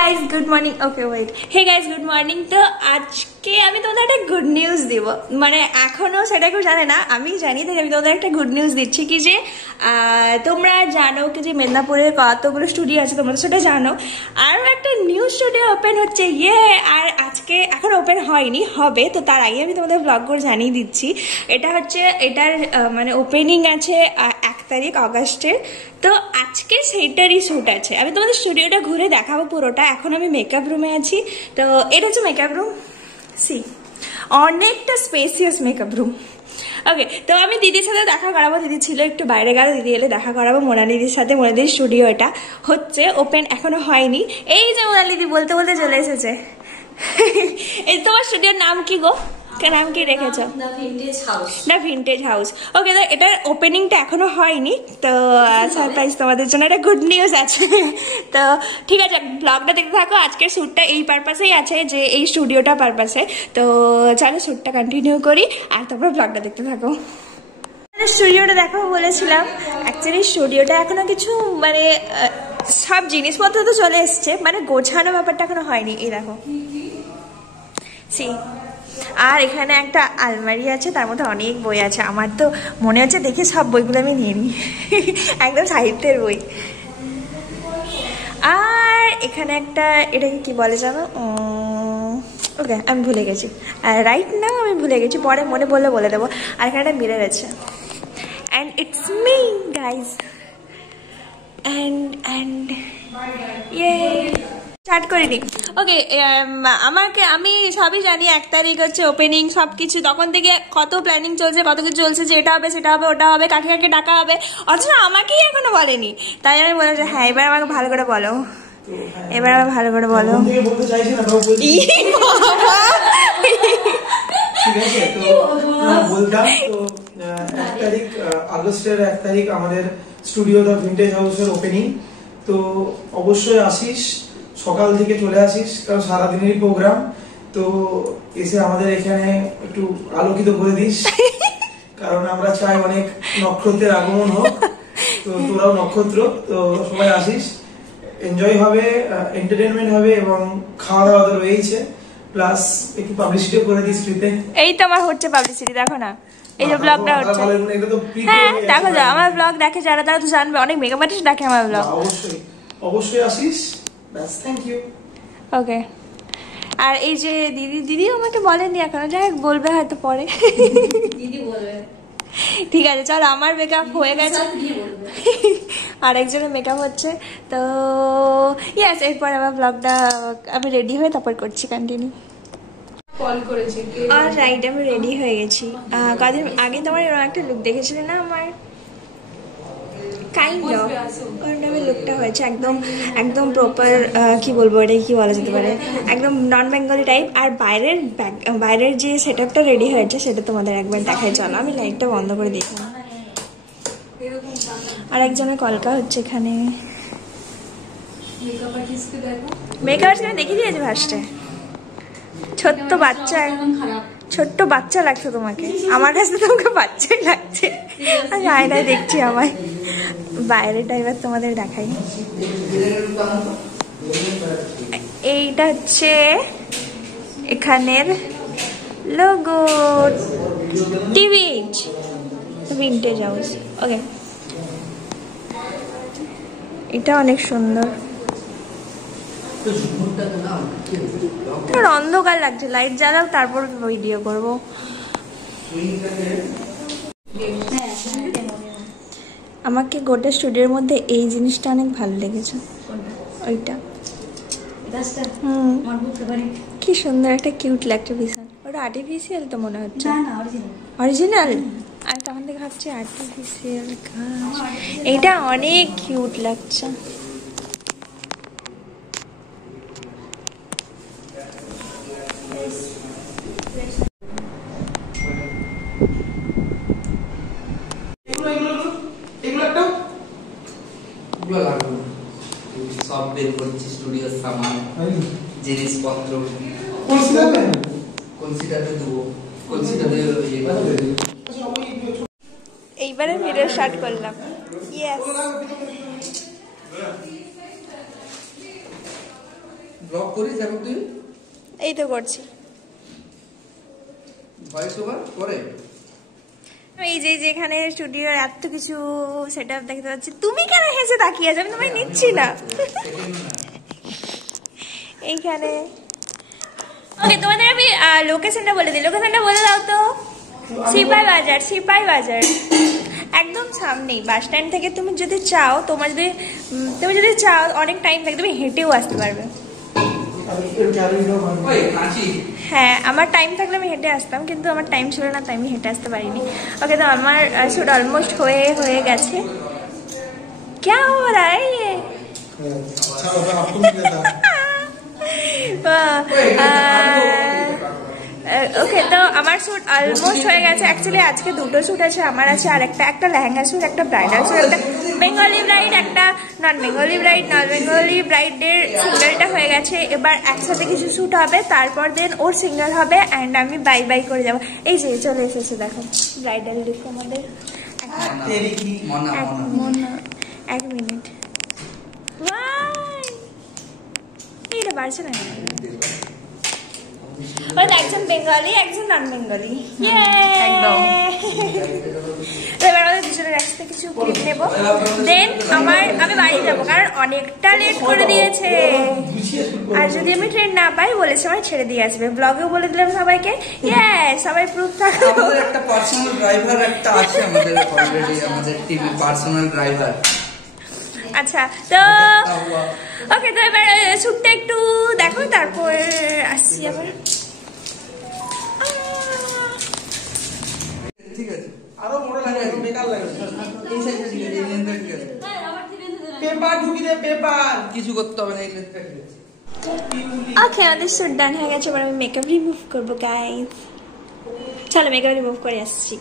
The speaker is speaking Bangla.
guys good morning okay wait hey guys good morning তো আজকে আমি তোমাদের একটা গুড নিউজ দিব মানে এখনো সেটা কেউ জানে না আমি জানি তাই আমি তোমাদের একটা গুড নিউজ দিচ্ছি কি যে তোমরা জানো কি যে মেদিনীপুরে কতগুলো স্টুডিও আছে তোমরা সেটা জানো আর একটা নিউ স্টুডিও ওপেন হচ্ছে আর আজকে এখন ওপেন হয়নি হবে তো তার আগে আমি তোমাদের ব্লগ করে জানিয়ে দিচ্ছি এটা হচ্ছে এটার মানে ওপেনিং আছে 1 তারিখ অগাস্টের তো আজকে সেইটারই শুট আছে আমি তোমাদের স্টুডিওটা ঘুরে দেখাবো পুরোটা এখন আমি মেকআপ রুমে আছি তো এটা হচ্ছে মেকআপ রুম সি অনেকটা স্পেসিয়াস মেকআপ রুম ওকে তো আমি দিদির সাথে দেখা করাবো দিদি ছিল একটু বাইরে গেল দিদি এলে দেখা করাবো মোনালিদির সাথে মোনালিদির স্টুডিও এটা হচ্ছে ওপেন এখনো হয়নি এই যে মোনালিদি বলতে বলতে চলে এসেছে এই তোমার স্টুডিওর নাম কি গো নাম কি রেখেছো দ্য ভিন্টেজ হাউস ওকে তো এটার ওপেনিংটা এখনো হয়নি তো সারপ্রাইজ তোমাদের জন্য একটা গুড নিউজ আছে তো ঠিক আছে ব্লগটা দেখতে থাকো আজকের শ্যুটটা এই পারপাসেই আছে যে এই স্টুডিওটা পারপাসে তো চলো শ্যুটটা কন্টিনিউ করি আর তারপরে ব্লগটা দেখতে থাকো স্টুডিওটা দেখো বলেছিলাম অ্যাকচুয়ালি স্টুডিওটা এখনো কিছু মানে সব জিনিসপত্র তো চলে এসছে মানে গোছানো ব্যাপারটা এখনো হয়নি এই দেখো সি আর এখানে একটা আলমারি আছে তার মধ্যে অনেক বই আছে আমার তো মনে হচ্ছে দেখে সব বইগুলো আমি নিয়ে নিই একদম সাহিত্যের বই আর এখানে একটা এটাকে কি বলে জানো ওকে আমি ভুলে গেছি রাইট না আমি ভুলে গেছি পরে মনে বললে বলে দেবো আর এখানে একটা মিরর আছে and it's me guys and ইয়ে স্টার্ট করে দিই ওকে আমাকে আমি সবই জানি 1 তারিখ হচ্ছে ওপেনিং সব কিছু তখন থেকে কত প্ল্যানিং চলছে কত কিছু চলছে যে এটা হবে সেটা হবে ওটা হবে কাকে কাকে ডাকা হবে অথচ আমাকেই এখনো বলেনি তাই আমি বললাম যে হ্যাঁ এবার আমাকে ভালো করে বলো এবার আমার ভালো করে বলো বলতাম তো 1 তারিখ আগস্টের 1 তারিখ আমাদের স্টুডিও দ্য ভিন্টেজ হাউসের ওপেনিং তো অবশ্যই আসিস সকাল থেকে চলে আসিস কারণ সারাদিনেরই প্রোগ্রাম তো এসে আমাদের এখানে একটু আলোকিত করে দিস কারণ আমরা চাই অনেক নক্ষত্রের আগমন হোক তো তোরাও নক্ষত্র তো সবাই আসিস এনজয় হবে এন্টারটেইনমেন্ট হবে এবং খাওয়া দাওয়া তো রয়েছে প্লাস একটু পাবলিসিটিও করে দিস ফ্রিতে এই তো আমার হচ্ছে পাবলিসিটি দেখো না এই যে ব্লগটা হচ্ছে হ্যাঁ দেখো যা আমার ব্লগ দেখে যারা তারা তো জানবে অনেক মেকআপ আর্টিস্ট দেখে আমার ব্লগ অবশ্যই অবশ্যই আসিস ব্যাস থ্যাংক ইউ ওকে আর এই যে দিদি আমাকে বলেনি এখনো যাই বলবে হয়তো পরে দিদি বলবে ঠিক আছে চল আমার মেকআপ হয়ে গেছে আর একজনের মেকআপ হচ্ছে তো ইয়েস এরপর আমার ব্লগটা আমি রেডি হয়ে তারপর করছি কন্টিনিউ কল করেছে অলরাইট আমি রেডি হয়ে গেছি কদিন আগে তোমার এরকম একটা লুক দেখেছিলে না আমার কাইন্ড অফ ওরকমই লুকটা হয়েছে একদম একদম প্রপার কি বলবো এটা কি বলা যেতে পারে একদম নন বেঙ্গলি টাইপ আর বাইরের যে সেটআপটা রেডি হয়েছে সেটা তোমাদের একবার দেখাই চলো আমি লাইটটা বন্ধ করে দেখলাম আর একজনের কলকা হচ্ছে এখানে মেকআপ আর্টিস্টকে দেখিয়ে দিয়েছে ফার্স্টে ছোট্ট বাচ্চা লাগছে তোমাকে আমার কাছে তোমাকে বাচ্চাই লাগছে আমি আয়নায় দেখছি আমায় বাইরেটা এবার তোমাদের দেখাই এইটা হচ্ছে এখানের logo TVs vintage house okay এটা অনেক সুন্দর অন্ধকার লাগছে লাইট জ্বালাও তারপর ভিডিও করবো আমাকে গোটা স্টুডিওর মধ্যে এই জিনিসটা অনেক ভালো লেগেছে ওইটা কি সুন্দর একটা কিউট লাগছে ভীষণ ওটা আর্টিফিশিয়াল তো মনে হচ্ছে অরিজিনাল আর তখন থেকে ভাবছি আর্টিফিশিয়াল গাছ এইটা অনেক কিউট লাগছে সব বের করছি স্টুডিওর সামান জিনিসপত্র কনসিডারে দেবো এইবারে ভিডিও স্টার্ট করলাম ইয়েস ব্লগ করিস এখন তুই? এই তো করছি। ভয়েস ওভার করে? এই যে যেখানে স্টুডিওর এত কিছু সেটআপ দেখতে পাচ্ছি, তুমি কেন হেসে তাকিয়ে আছো? আমি তোমায় নিচ্ছি না। এইখানে ওকে, তোমাদের আমি লোকেশনটা বলে দিই। লোকেশনটা বলে দাও তো। সিপাই বাজার, সিপাই বাজার একদম সামনেই। বাস স্ট্যান্ড থেকে তুমি যদি চাও, তুমি যদি চাও অনেক টাইম থাকে, তুমি হেঁটেও আসতে পারবে। হ্যাঁ, আমার টাইম থাকলে আমি হেঁটে আসতাম, কিন্তু আমার টাইম ছিল না, তাই আমি হেঁটে আসতে পারিনি। ওকে, তো আমার শুট অলমোস্ট হয়ে গেছে। क्या हो रहा है ये? ওকে, তো আমার শুট অলমোস্ট হয়ে গেছে। অ্যাকচুয়ালি আজকে দুটো শুট আছে আমার, আছে আর একটা লেহেঙ্গা শুট, একটা ব্রাইডাল শুট, একটা বেঙ্গলি ব্রাইড, একটা নন বেঙ্গলি ব্রাইড। নন বেঙ্গলি ব্রাইডের সিঙ্গেলটা হয়ে গেছে, এবার একসাথে কিছু শুট হবে, তারপর দেন ওর সিঙ্গেল হবে, অ্যান্ড আমি বাই বাই করে যাবো। এই যে চলে এসেছে, দেখো ব্রাইডাল লুক আমাদের। এক মিনিট, এইটা বাড়ছে না। একজন বেঙ্গলি, একজন নন বেঙ্গলি। এবার আমাদের দুজনের একসাথে কিছু ক্লিপ নেবো, দেন আমি বাড়ি যাবো, কারণ অনেকটা লেট করে দিয়েছে। আর যদি আমি ট্রেন না পাই, বলেছে আমার ছেড়ে দিয়ে আসবে। ব্লগেও বলে দিলাম সবাইকে, সবাই প্রুফ থাকবে। আমাদের একটা পার্সোনাল ড্রাইভার একটা আছে আমাদের অলরেডি, আমাদের টিভি পার্সোনাল ড্রাইভার। আচ্ছা, তো ওকে, তো এবার শুটটা একটু দেখো, তারপর আসছি আবার। ঠিক আছে, আরো বড় লাগে, বেকার লাগে। এই সাইডে ঠিক আছে, এই লেনটা ঠিক আছে। পেপার ঢুকি দে, পেপার। কিছু করতে হবে না, এই লেনটা ঠিক আছে। ওকে, আমাদের শুট ডান হয়ে গেছে। এবার আমি মেকআপ রিমুভ করবো গাইস। চলো মেকআপ রিমুভ করে আসছি।